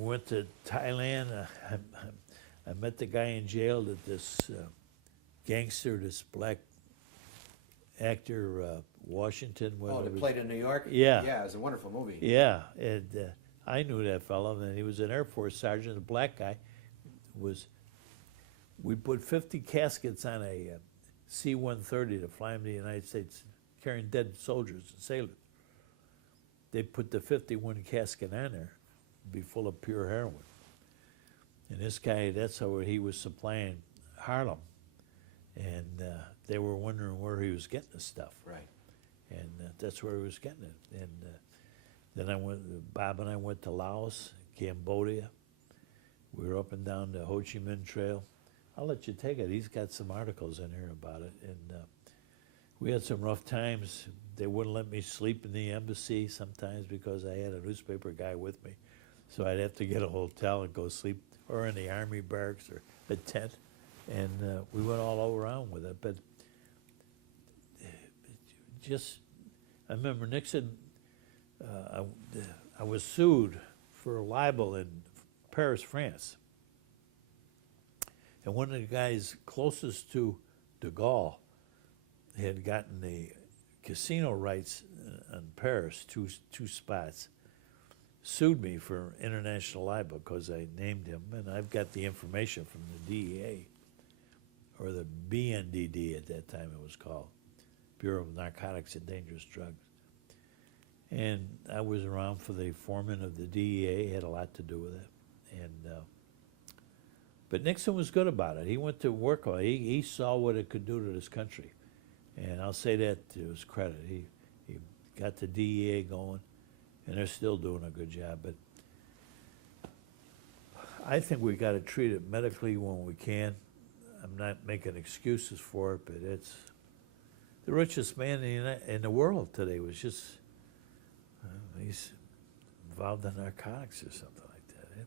Went to Thailand. I met the guy in jail that this gangster, this black actor, Washington. Oh, that played in New York? Yeah. Yeah, it was a wonderful movie. Yeah, and I knew that fellow, and he was an Air Force sergeant, a black guy. We put 50 caskets on a C-130 to fly him to the United States, carrying dead soldiers and sailors. They put the 51 casket on there, be full of pure heroin. And this guy, that's how he was supplying Harlem. And they were wondering where he was getting the stuff. Right. And that's where he was getting it. And then Bob and I went to Laos, Cambodia. We were up and down the Ho Chi Minh Trail. I'll let you take it. He's got some articles in here about it. And we had some rough times. They wouldn't let me sleep in the embassy sometimes because I had a newspaper guy with me. So I'd have to get a hotel and go sleep, or in the army barracks or a tent. And we went all around with it. But I remember Nixon, I was sued for libel in Paris, France. And one of the guys closest to de Gaulle had gotten the casino rights in Paris, two spots, sued me for international libel because I named him, and I've got the information from the DEA, or the BNDD at that time it was called, Bureau of Narcotics and Dangerous Drugs. And I was around for the foreman of the DEA, had a lot to do with it. And but Nixon was good about it. He went to work on it. He saw what it could do to this country. And I'll say that to his credit. He got the DEA going, and they're still doing a good job. But I think we got to treat it medically when we can. I'm not making excuses for it, but it's the richest man in the world today was just, he's involved in narcotics or something like that.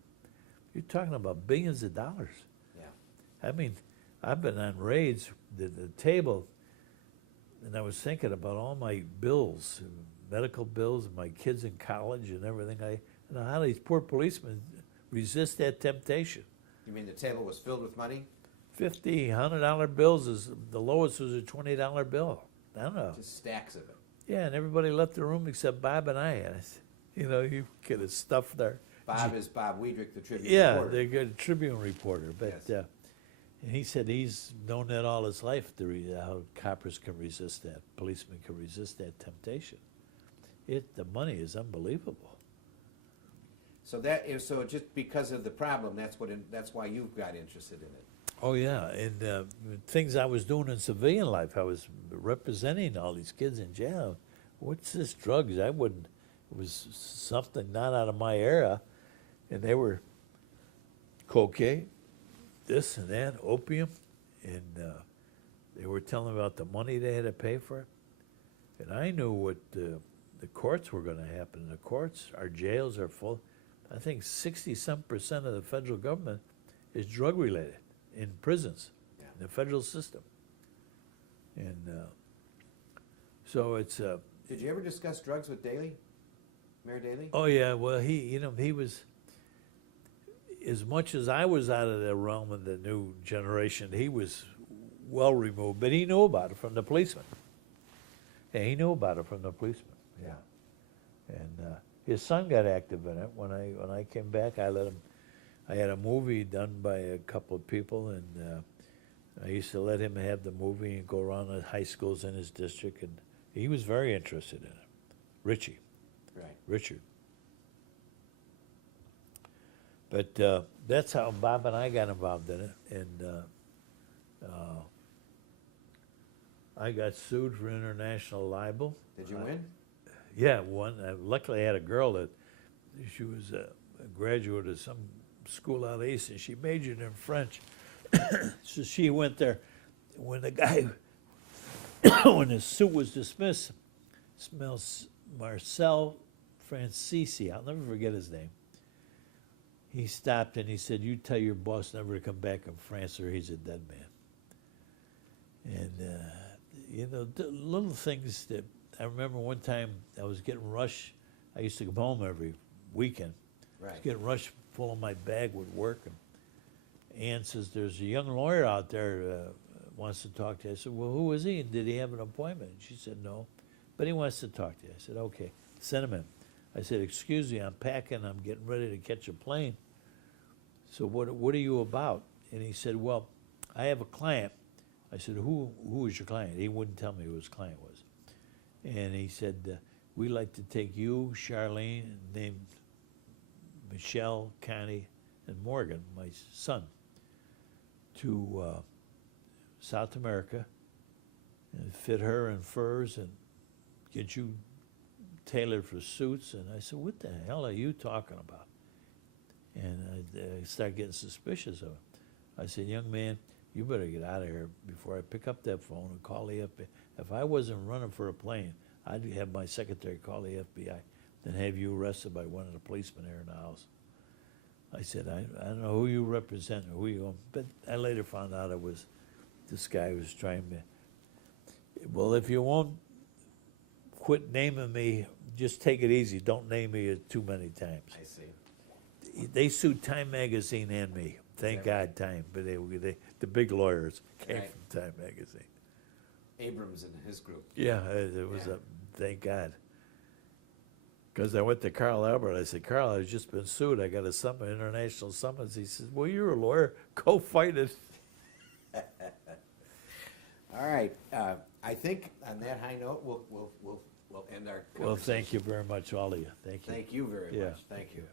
You're talking about billions of dollars. Yeah. I mean, I've been on raids, the table, and I was thinking about all my bills, medical bills, my kids in college and everything. How these poor policemen resist that temptation. You mean the table was filled with money? $50, $100 bills is the lowest was a $20 bill. I don't know. Just stacks of it. Yeah, and everybody left the room except Bob and I. And I said, you could have stuffed there. Bob is Bob Weidrich, the Tribune Yeah, reporter. the Tribune reporter. But Yes. and he said he's known that all his life, how coppers can resist that, policemen can resist that temptation. The money is unbelievable. So just because of the problem, that's why you got interested in it. Oh yeah, and things I was doing in civilian life, I was representing all these kids in jail. What's this drugs? It was something not out of my era, and they were cocaine, this and that, opium, and they were telling about the money they had to pay for it. And I knew what the courts were going to happen. The courts, our jails are full. I think 60-some% of the federal government is drug related in prisons, Yeah. in the federal system. And so it's. Did you ever discuss drugs with Daley, Mayor Daley? Oh yeah, well he was. As much as I was out of the realm of the new generation, he was well removed, but he knew about it from the policeman. Yeah, he knew about it from the policeman. Yeah. And his son got active in it. When I came back, I let him. I had a movie done by a couple of people, and I used to let him have the movie and go around the high schools in his district, and he was very interested in it. Richie. Right. Richard. But that's how Bob and I got involved in it, and I got sued for international libel. Did you win? Yeah, won. Luckily, I had a girl that she was a graduate of some school out east, and she majored in French. So she went there. When the guy, when the suit was dismissed, smells Marcel Francisi. I'll never forget his name. He stopped and he said, "You tell your boss never to come back in France, or he's a dead man." And little things that I remember. One time I was getting rushed. I used to come home every weekend. I was Right. getting rushed full of my bag with work, and Ann says, there's a young lawyer out there wants to talk to you. I said, well, who is he, and did he have an appointment? And she said, no, but he wants to talk to you. I said, okay, send him in. I said, excuse me, I'm packing, I'm getting ready to catch a plane. So what are you about? And he said, well, I have a client. I said, who is your client? He wouldn't tell me who his client was. And he said, we'd like to take you, Charlene, named Michelle, Connie, and Morgan, my son, to South America and fit her in furs and get you tailored for suits. And I said, what the hell are you talking about? And I started getting suspicious of him. I said, young man, you better get out of here before I pick up that phone and call the FBI. If I wasn't running for a plane, I'd have my secretary call the FBI, then have you arrested by one of the policemen here in the house. I said, I don't know who you represent or who you are, but I later found out it was this guy who was trying to, well, if you won't quit naming me, just take it easy. Don't name me too many times. I see. They sued Time Magazine and me. Thank God, Time. But the big lawyers came Right. from Time Magazine. Abrams and his group. Yeah, it was Yeah. thank God. Because I went to Carl Albert. I said, Carl, I've just been sued. I got a summons, international summons. He says, well, you're a lawyer. Go fight it. All right, I think on that high note, we'll end our conversation. Well, thank you very much, all of you. Thank you. Thank you very Yeah, much. Thank you.